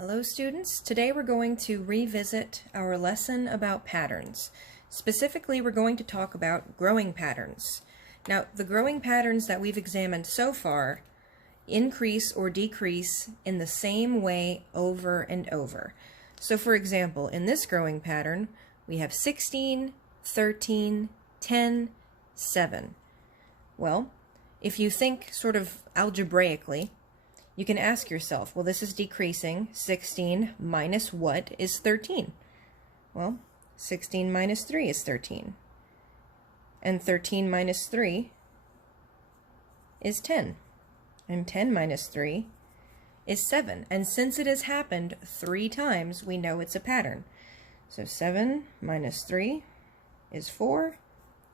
Hello students, today we're going to revisit our lesson about patterns. Specifically, we're going to talk about growing patterns. Now, the growing patterns that we've examined so far increase or decrease in the same way over and over. So for example, in this growing pattern, we have 16, 13, 10, 7. Well, if you think sort of algebraically, you can ask yourself, well, this is decreasing. 16 minus what is 13? Well, 16 minus 3 is 13. And 13 minus 3 is 10. And 10 minus 3 is 7. And since it has happened 3 times, we know it's a pattern. So 7 minus 3 is 4,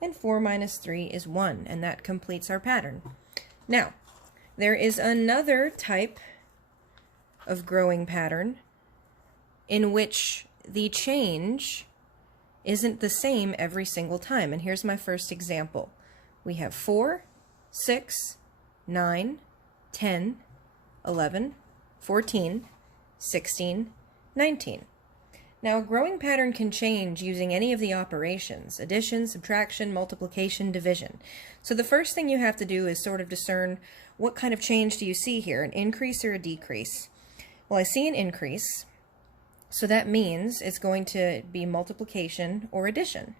and 4 minus 3 is 1, and that completes our pattern. Now, there is another type of growing pattern in which the change isn't the same every single time. And here's my first example. We have 4, 6, 9, 10, 11, 14, 16, 19. Now, a growing pattern can change using any of the operations: addition, subtraction, multiplication, division. So the first thing you have to do is sort of discern what kind of change do you see here, an increase or a decrease? Well, I see an increase, so that means it's going to be multiplication or addition.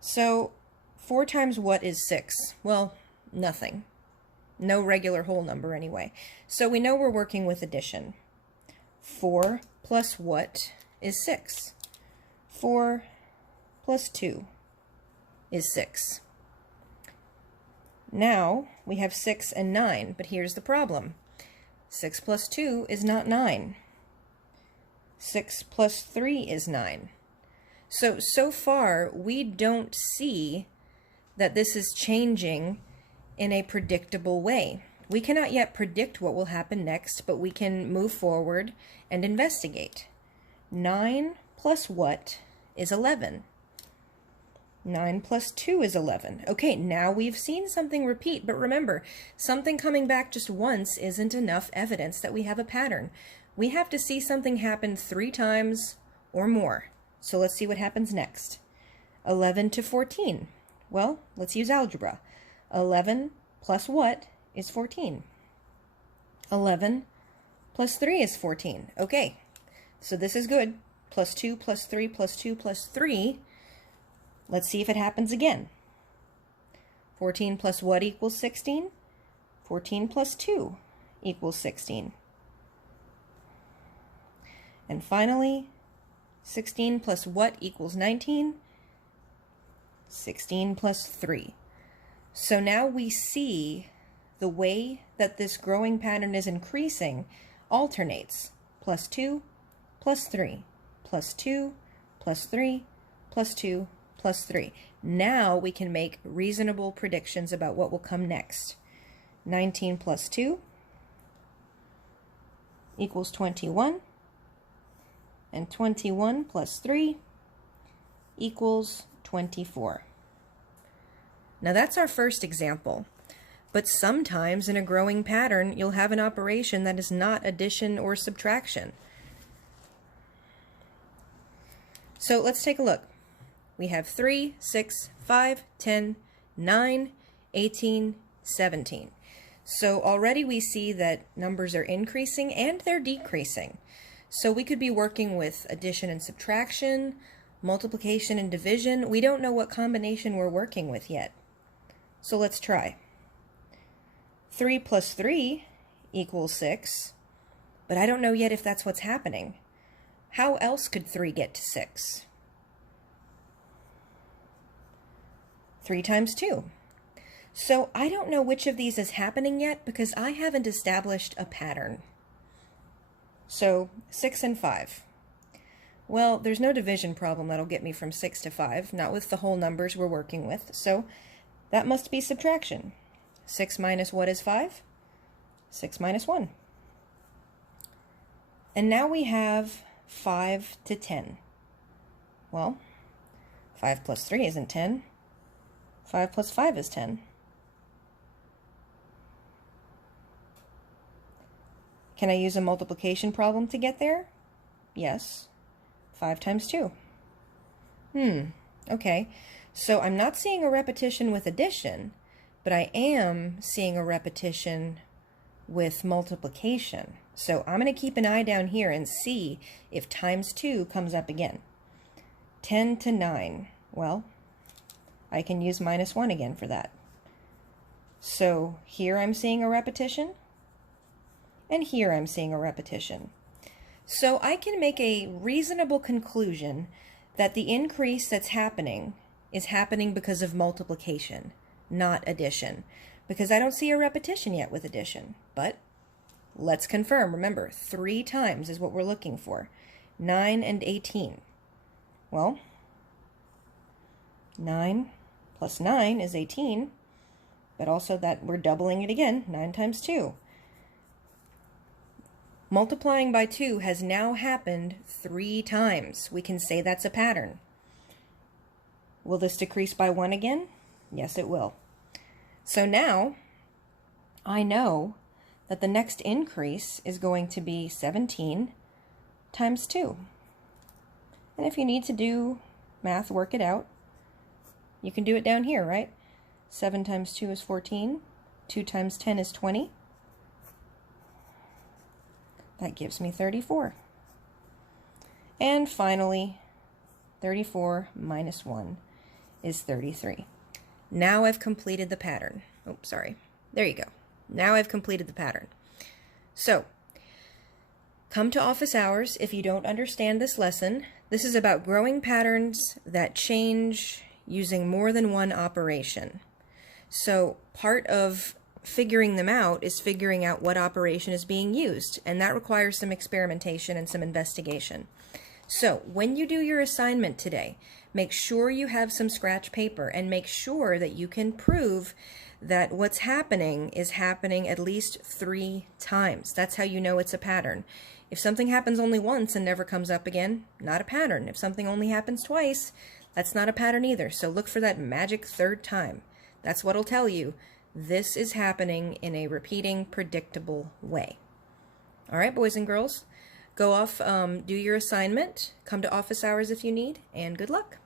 So 4 times what is 6? Well, nothing. No regular whole number anyway. So we know we're working with addition. 4 plus what is 6? 4 plus 2 is 6. Now we have 6 and 9, but here's the problem. 6 plus 2 is not 9. 6 plus 3 is 9. So far we don't see that this is changing in a predictable way. We cannot yet predict what will happen next, but we can move forward and investigate. 9 plus what is 11? 9 plus 2 is 11. Okay, now we've seen something repeat, but remember, something coming back just once isn't enough evidence that we have a pattern. We have to see something happen 3 times or more. So let's see what happens next. 11 to 14. Well, let's use algebra. 11 plus what is 14? 11 plus 3 is 14. Okay. So this is good. Plus 2 plus 3 plus 2 plus 3. Let's see if it happens again. 14 plus what equals 16? 14 plus 2 equals 16. And finally, 16 plus what equals 19? 16 plus 3. So now we see the way that this growing pattern is increasing alternates. Plus 2, plus 3, plus 2, plus 3, plus 2, plus 3. Now we can make reasonable predictions about what will come next. 19 plus 2 equals 21, and 21 plus 3 equals 24. Now that's our first example. But sometimes in a growing pattern, you'll have an operation that is not addition or subtraction. So let's take a look. We have 3, 6, 5, 10, 9, 18, 17. So already we see that numbers are increasing and they're decreasing. So we could be working with addition and subtraction, multiplication and division. We don't know what combination we're working with yet. So let's try. 3 plus 3 equals 6, but I don't know yet if that's what's happening. How else could 3 get to 6? 3 times 2. So I don't know which of these is happening yet because I haven't established a pattern. So 6 and 5. Well, there's no division problem that'll get me from 6 to 5, not with the whole numbers we're working with, so that must be subtraction. 6 minus what is 5? 6 minus 1. And now we have 5 to 10. Well, 5 plus 3 isn't 10. 5 plus 5 is 10. Can I use a multiplication problem to get there? Yes. 5 times 2. Okay. So I'm not seeing a repetition with addition, but I am seeing a repetition with multiplication. So I'm going to keep an eye down here and see if times 2 comes up again. 10 to 9. Well, I can use -1 again for that. So here I'm seeing a repetition, and here I'm seeing a repetition. So I can make a reasonable conclusion that the increase that's happening is happening because of multiplication, not addition, because I don't see a repetition yet with addition. But let's confirm. Remember, 3 times is what we're looking for. 9 and 18. Well, 9 plus 9 is 18, but also that we're doubling it again, 9 times 2. Multiplying by 2 has now happened 3 times. We can say that's a pattern. Will this decrease by 1 again? Yes, it will. So now I know that the next increase is going to be 17 times 2. And if you need to do math, work it out. You can do it down here, right? 7 times 2 is 14. 2 times 10 is 20. That gives me 34. And finally, 34 minus 1 is 33. Now I've completed the pattern. Oh, sorry. There you go. Now I've completed the pattern. So, come to office hours if you don't understand this lesson. This is about growing patterns that change using more than one operation. So, part of figuring them out is figuring out what operation is being used, and that requires some experimentation and some investigation. So when you do your assignment today, make sure you have some scratch paper and make sure that you can prove that what's happening is happening at least 3 times. That's how you know it's a pattern. If something happens only once and never comes up again, not a pattern. If something only happens twice, that's not a pattern either. So look for that magic 3rd time. That's what'll tell you this is happening in a repeating, predictable way. All right, boys and girls, go off, do your assignment, come to office hours if you need, and good luck.